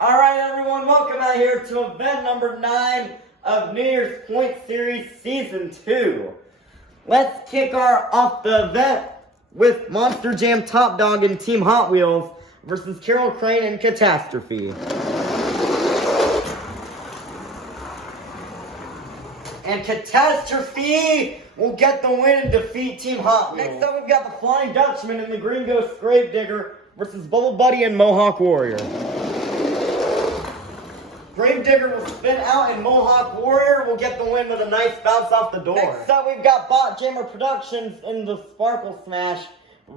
Alright everyone, welcome out here to event number 9 of New Year's Point Series Season 2. Let's kick off the event with Monster Jam Top Dog and Team Hot Wheels versus Carol Crane and Catastrophe. And Catastrophe will get the win and defeat Team Hot Wheels. Next up we've got the Flying Dutchman and the Green Ghost Gravedigger versus Bubble Buddy and Mohawk Warrior. Gravedigger will spin out and Mohawk Warrior will get the win with a nice bounce off the door. Next up we've got Bot Jammer Productions in the Sparkle Smash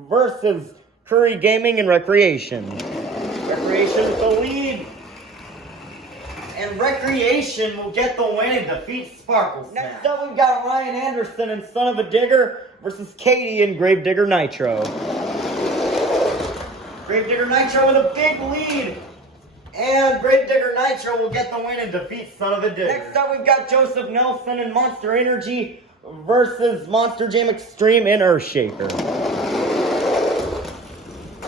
versus Curry Gaming and Recreation. Recreation with the lead. And Recreation will get the win and defeat Sparkle Smash. Next up we've got Ryan Anderson and Son of a Digger versus Katie and Gravedigger Nitro. Gravedigger Nitro with a big lead. And Gravedigger Nitro will get the win and defeat Son of a Digger. Next up we've got Joseph Nelson and Monster Energy versus Monster Jam Extreme and Earthshaker.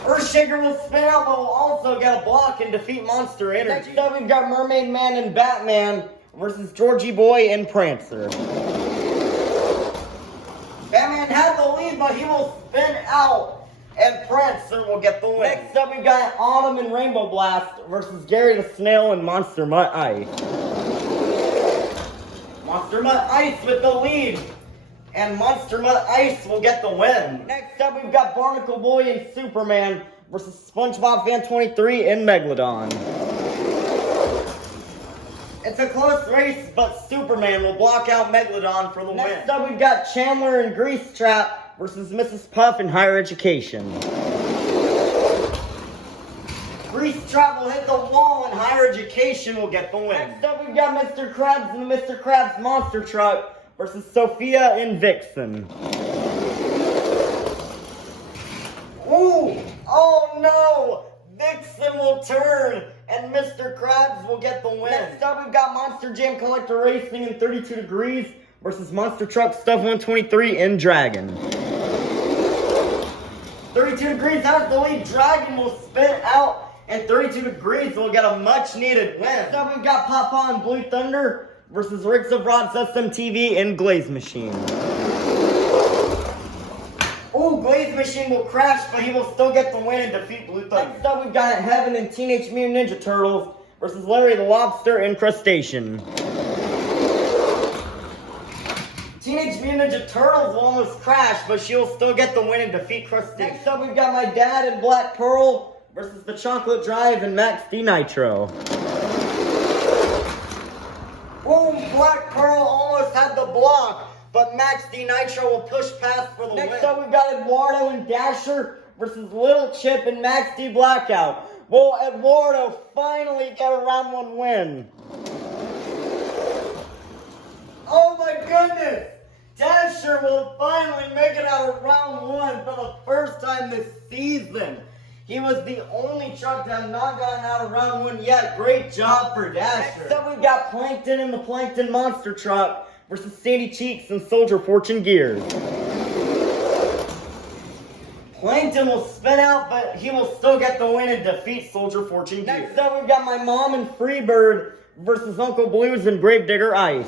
Earthshaker will spin out but will also get a block and defeat Monster Energy. Next up we've got Mermaid Man and Batman versus Georgie Boy and Prancer. Batman had the lead but he will spin out and Prancer will get the win. Next up we've got Autumn and Rainbow Blast versus Gary the Snail and Monster Mutt Ice. Monster Mutt Ice with the lead. And Monster Mutt Ice will get the win. Next up we've got Barnacle Boy and Superman versus SpongeBob Fan 23 and Megalodon. It's a close race, but Superman will block out Megalodon for the win. Next up we've got Chandler and Grease Trap versus Mrs. Puff in Higher Education. Grease Trap will hit the wall and Higher Education will get the win. Next up we've got Mr. Krabs and the Mr. Krabs Monster Truck versus Sophia and Vixen. Ooh! Oh no! Vixen will turn and Mr. Krabs will get the win. Next up we've got Monster Jam Collector Racing in 32 Degrees versus Monster Truck Stuff 123 and Dragon. 32 Degrees has the lead. Dragon will spin out and 32 Degrees will get a much needed win. Next up we've got Papa and Blue Thunder versus Riggs of Rods SMTV and Glaze Machine. Ooh, Glaze Machine will crash, but he will still get the win and defeat Blue Thunder. Next up, we've got Heaven and Teenage Mutant Ninja Turtles versus Larry the Lobster and Crustacean. Teenage Mutant Ninja Turtles will almost crash, but she'll still get the win and defeat Crustacean. Next up, we've got My Dad and Black Pearl versus the Chocolate Drive and Max D Nitro. Boom, Black Pearl almost had the block, but Max D Nitro will push past for the win. Next up we've got Eduardo and Dasher versus Little Chip and Max D Blackout. Will Eduardo finally get a round 1 win? Oh my goodness! Dasher will finally make it out of round 1 for the first time this season. He was the only truck to have not gotten out of round 1 yet. Great job for Dasher. Next up we've got Plankton and the Plankton Monster Truck versus Sandy Cheeks and Soldier Fortune Gears. Plankton will spin out, but he will still get the win and defeat Soldier Fortune Gears. Next up we've got My Mom and Freebird versus Uncle Blues and Gravedigger Ice.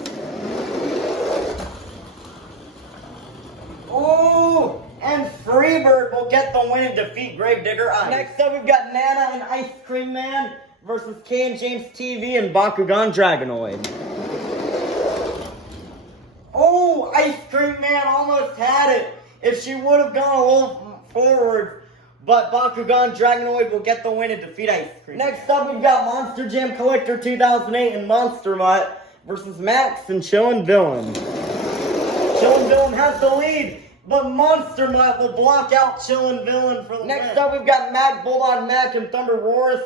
Ooh! And Freebird will get the win and defeat Gravedigger Ice. Next up we've got Nana and Ice Cream Man versus K and James TV and Bakugan Dragonoid. Oh, Ice Cream Man almost had it if she would have gone a little forward, but Bakugan Dragonoid will get the win and defeat Ice Cream. Next up we've got Monster Jam Collector 2008 and Monster Mutt versus Max and Chillin' Villain. Chillin' Villain has the lead, but Monster Mutt will block out Chillin' Villain for the win. Next up we've got Mac Bulldog Mac and Thunder Roars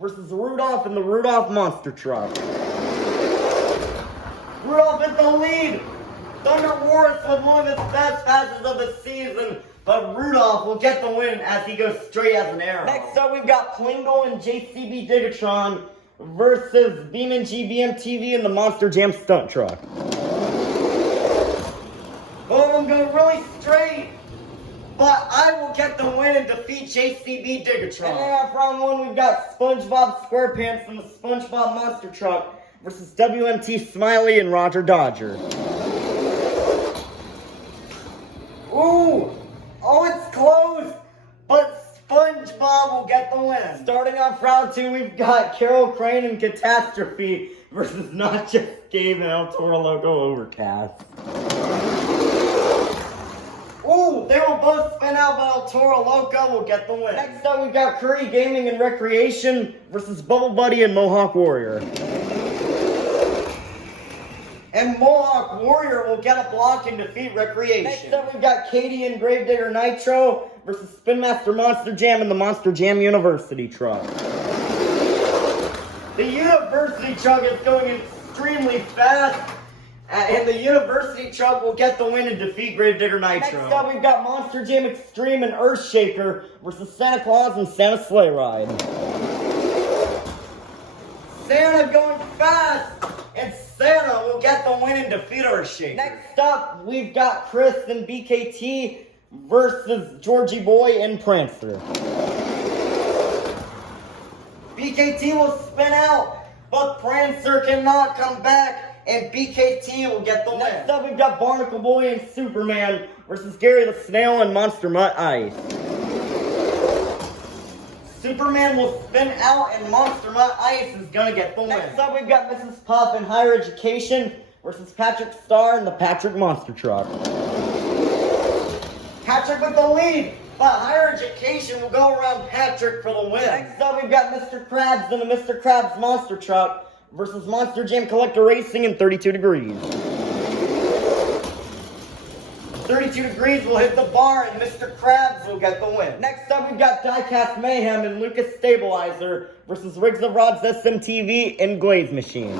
versus Rudolph and the Rudolph Monster Truck. Rudolph is the lead. Thunder Wars with one of his best passes of the season, but Rudolph will get the win as he goes straight as an arrow. Next up, we've got Plingle and JCB Digatron versus BeamNG BMTV and the Monster Jam Stunt Truck. Both of them go really straight, but but I will get the win and defeat JCB Digatron. And then off round 1, we've got SpongeBob SquarePants and the SpongeBob Monster Truck versus WMT Smiley and Roger Dodger. Ooh! Oh, it's close! But SpongeBob will get the win. Starting off round 2, we've got Carol Crane and Catastrophe versus Not Just Gabe and El Toro Loco Overcast. Ooh, they will both spin out, but El Toro Loco will get the win. Next up, we've got Curry Gaming and Recreation versus Bubble Buddy and Mohawk Warrior. And Mohawk Warrior will get a block and defeat Recreation. Next up, we've got Katie and Gravedigger Nitro versus Spin Master Monster Jam and the Monster Jam University Truck. The University Truck is going extremely fast, and the University Truck will get the win and defeat Gravedigger Nitro. Next up, we've got Monster Jam Extreme and Earthshaker versus Santa Claus and Santa Sleigh Ride. Santa going fast, and Santa will get the win and defeat Earthshaker. Next up, we've got Chris and BKT versus Georgie Boy and Prancer. BKT will spin out, but Prancer cannot come back, and BKT will get the win. Next up, we've got Barnacle Boy and Superman versus Gary the Snail and Monster Mutt Ice. Superman will spin out, and Monster Mutt Ice is gonna get the win. Next up, we've got Mrs. Puff and Higher Education versus Patrick Star and the Patrick Monster Truck. Patrick with the lead, but Higher Education will go around Patrick for the win. Next up, we've got Mr. Krabs and the Mr. Krabs Monster Truck versus Monster Jam Collector Racing in 32 Degrees. 32 Degrees will hit the bar, and Mr. Krabs will get the win. Next up, we've got Diecast Mayhem and Lucas Stabilizer versus Rigs of Rods SMTV and Glaze Machine.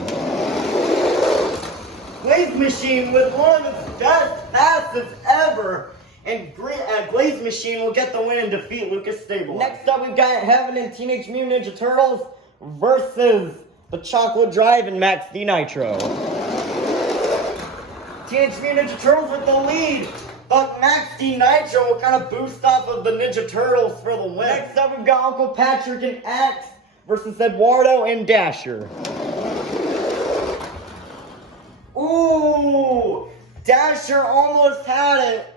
Glaze Machine with one of its best passes ever, and Glaze Machine will get the win and defeat Lucas Stabilizer. Next up, we've got Heaven and Teenage Mutant Ninja Turtles versus the Chocolate Drive and Max D Nitro. Teenage Mutant Ninja Turtles with the lead, but Max D Nitro will kind of boost off of the Ninja Turtles for the win. Next up, we've got Uncle Patrick and Axe versus Eduardo and Dasher. Ooh, Dasher almost had it,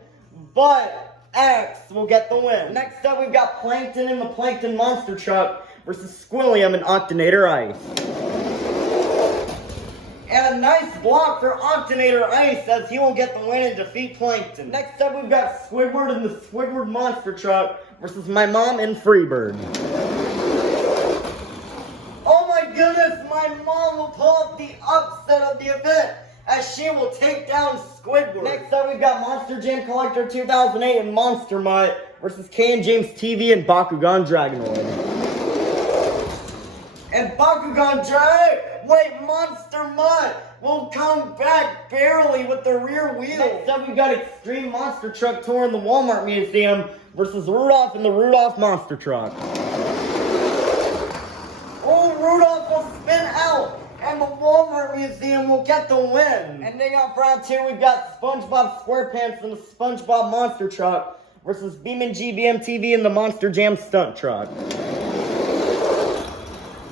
but Axe will get the win. Next up, we've got Plankton and the Plankton Monster Truck versus Squilliam and Octonator Ice. And a nice block for Octonator Ice as he will get the win and defeat Plankton. Next up, we've got Squidward and the Squidward Monster Truck versus My Mom and Freebird. Oh my goodness, my mom will pull up the upset of the event as she will take down Squidward. Next up, we've got Monster Jam Collector 2008 and Monster Mutt versus K and James TV and Bakugan Dragonoid. And Bakugan Monster Mutt will come back barely with the rear wheel. Next up, we've got Extreme Monster Truck Tour in the Walmart Museum versus Rudolph and the Rudolph Monster Truck. Oh, Rudolph will spin out, and the Walmart Museum will get the win. Ending off round 2, we've got SpongeBob SquarePants and the SpongeBob Monster Truck versus BeamNG BMTV and the Monster Jam Stunt Truck.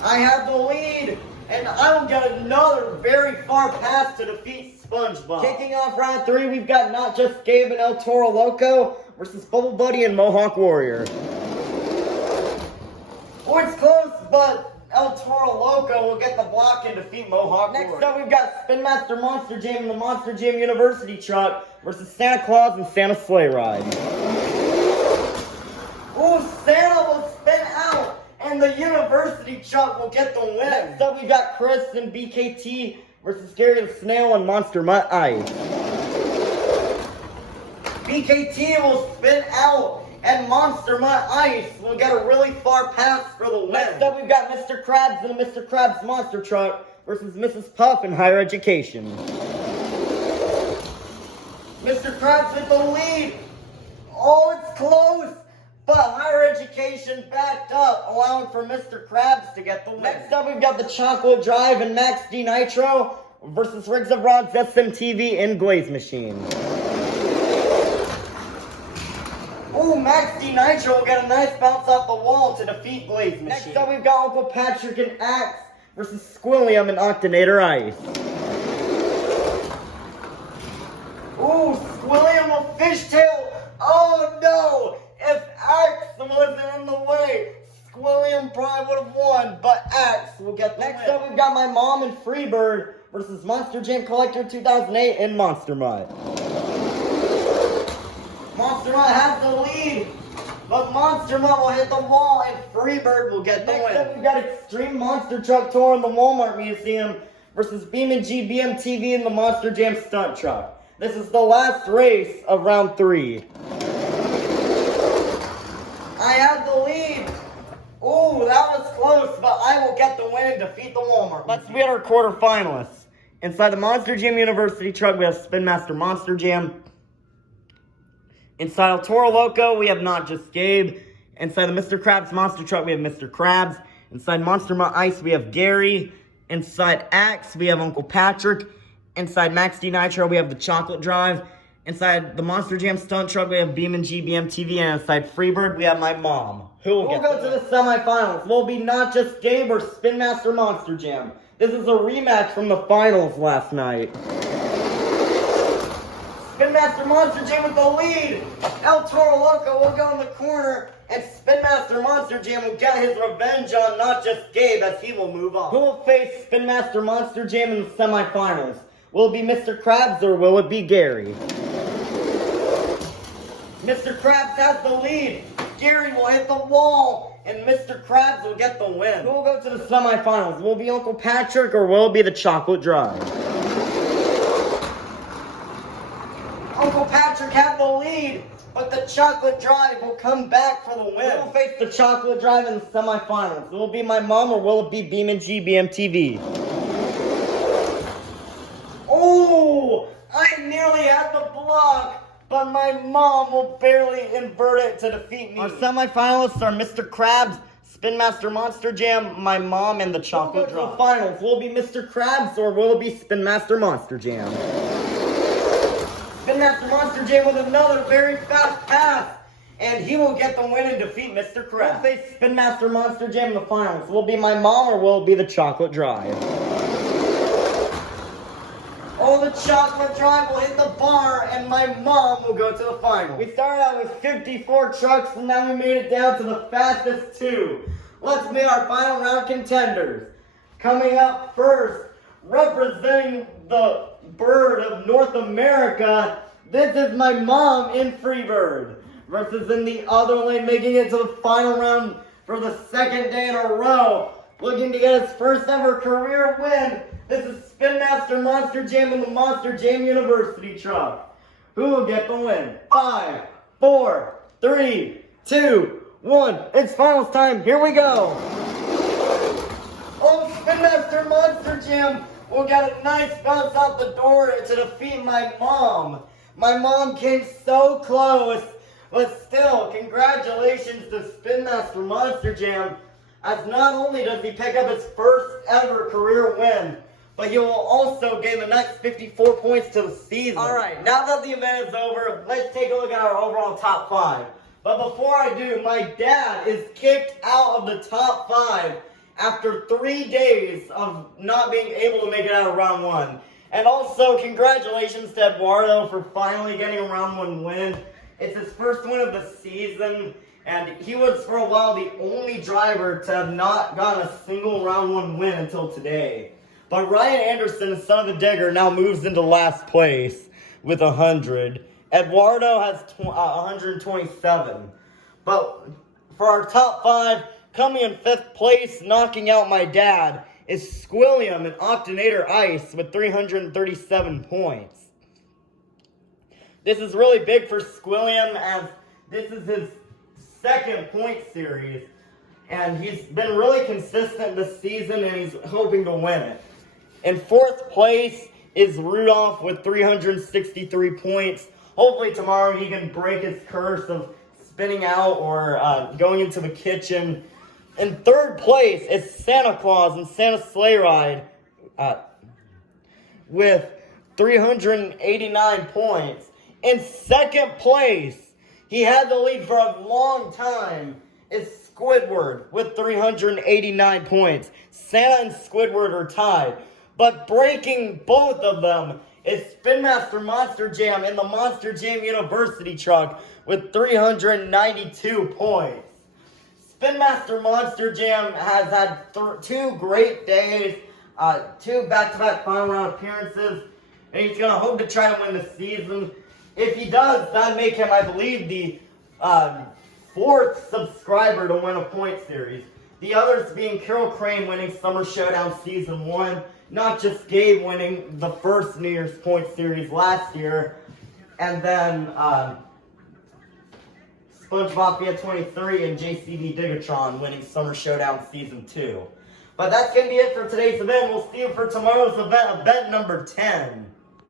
I have the lead, and I will get another very far pass to defeat SpongeBob. Kicking off round 3, we've got Not Just Gabe and El Toro Loco versus Bubble Buddy and Mohawk Warrior. Oh, it's close, but El Toro Loco will get the block and defeat Mohawk Warrior. Next up, we've got Spin Master Monster Jam and the Monster Jam University Truck versus Santa Claus and Santa Sleigh Ride. Oh, Santa will spin out, and the University Truck will get the win. Next up, we got Chris and BKT versus Gary the Snail and Monster Mutt Ice. BKT will spin out, and Monster Mutt Ice will get a really far pass for the win. Next up, we've got Mr. Krabs and the Mr. Krabs Monster Truck versus Mrs. Puff and Higher Education. Mr. Krabs with the lead. Oh, it's close, but Higher Education backed up, allowing for Mr. Krabs to get the win. Next up, we've got the Chocolate Drive and Max D Nitro versus Rigs of Rods SMTV and Glaze Machine. Ooh, Max D Nitro will get a nice bounce off the wall to defeat Blaze Machine. Next up, we've got Uncle Patrick and Axe versus Squilliam and Octonator Ice. Ooh, Squilliam will fishtail. Oh no! If Axe wasn't in the way, Squilliam probably would have won, but Axe will get the win. Next up, we've got my mom and Freebird versus Monster Jam Collector 2008 and Monster Mutt. Monster Mutt has the lead, but Monster Mutt will hit the wall and Freebird will get the win. Next up, we've got Extreme Monster Truck Tour in the Walmart Museum versus BeamNG BMTV in the Monster Jam Stunt Truck. This is the last race of round 3. I have the lead. Ooh, that was close, but I will get the win and defeat the Walmart. Let's be at our quarterfinalists. Inside the Monster Jam University truck, we have Spin Master Monster Jam. Inside El Toro Loco, we have Not Just Gabe. Inside the Mr. Krabs Monster Truck, we have Mr. Krabs. Inside Monster Mutt Ice, we have Gary. Inside Axe, we have Uncle Patrick. Inside Max D Nitro, we have the Chocolate Drive. Inside the Monster Jam Stunt Truck, we have BeamNG BMTV. And inside Freebird, we have my mom. We'll go to the semifinals. Will be Not Just Gabe or Spin Master Monster Jam. This is a rematch from the finals last night. Spin Master Monster Jam with the lead. El Toro Loco will go in the corner, and Spin Master Monster Jam will get his revenge on Not Just Gabe as he will move on. Who will face Spin Master Monster Jam in the semifinals? Will it be Mr. Krabs or will it be Gary? Mr. Krabs has the lead. Gary will hit the wall, and Mr. Krabs will get the win. Who will go to the semifinals? Will it be Uncle Patrick or will it be the Chocolate Drive? Uncle Patrick had the lead, but the Chocolate Drive will come back for the win. Who will face the Chocolate Drive in the semifinals? Will it be my mom or will it be BeamNG BMTV? Oh, I nearly had the block, but my mom will barely invert it to defeat me. Our semifinalists are Mr. Krabs, Spin Master Monster Jam, my mom, and the Chocolate Drive. The finals will it be Mr. Krabs or will it be Spin Master Monster Jam? Spin Master Monster Jam with another very fast pass, and he will get the win and defeat Mr. Krabs. We'll face Spin Master Monster Jam in the finals. Will it be my mom or will it be the Chocolate Drive? Oh, the Chocolate Drive will hit the bar, and my mom will go to the final. We started out with 54 trucks, and now we made it down to the fastest 2. Let's meet our final round contenders. Coming up first, representing the bird of North America, this is my mom in Freebird. Versus in the other lane, making it to the final round for the second day in a row. Looking to get his first ever career win. This is Spin Master Monster Jam in the Monster Jam University truck. Who will get the win? 5, 4, 3, 2, 1. It's finals time. Here we go. Oh, Spin Master Monster Jam will get a nice bounce out the door to defeat my mom. My mom came so close, but still, congratulations to Spin Master Monster Jam, as not only does he pick up his first ever career win, but he will also gain the next 54 points to the season. Alright, now that the event is over, let's take a look at our overall top 5. But before I do, my dad is kicked out of the top 5 after 3 days of not being able to make it out of round 1. And also, congratulations to Eduardo for finally getting a round 1 win. It's his first win of the season, and he was for a while the only driver to have not gotten a single round 1 win until today. But Ryan Anderson, son of the Digger, now moves into last place with 100. Eduardo has 127. But for our top 5, coming in 5th place, knocking out my dad, is Squilliam and Octonator Ice with 337 points. This is really big for Squilliam, as this is his second point series. And he's been really consistent this season, and he's hoping to win it. In 4th place is Rudolph with 363 points. Hopefully tomorrow he can break his curse of spinning out or going into the kitchen. In 3rd place is Santa Claus and Santa Sleigh Ride with 389 points. In 2nd place He had the lead for a long time. It's Squidward with 389 points. Santa and Squidward are tied. But breaking both of them is Spin Master Monster Jam in the Monster Jam University truck with 392 points. Spin Master Monster Jam has had two great days, two back-to-back final round appearances, and he's going to hope to try to win the season. If he does, that'd make him, I believe, the fourth subscriber to win a point series. The others being Carol Crane winning Summer Showdown Season 1, not just Gabe winning the first New Year's point series last year, and then SpongeBob Via 23 and JCB Digatron winning Summer Showdown Season 2. But that's going to be it for today's event. We'll see you for tomorrow's event number 10.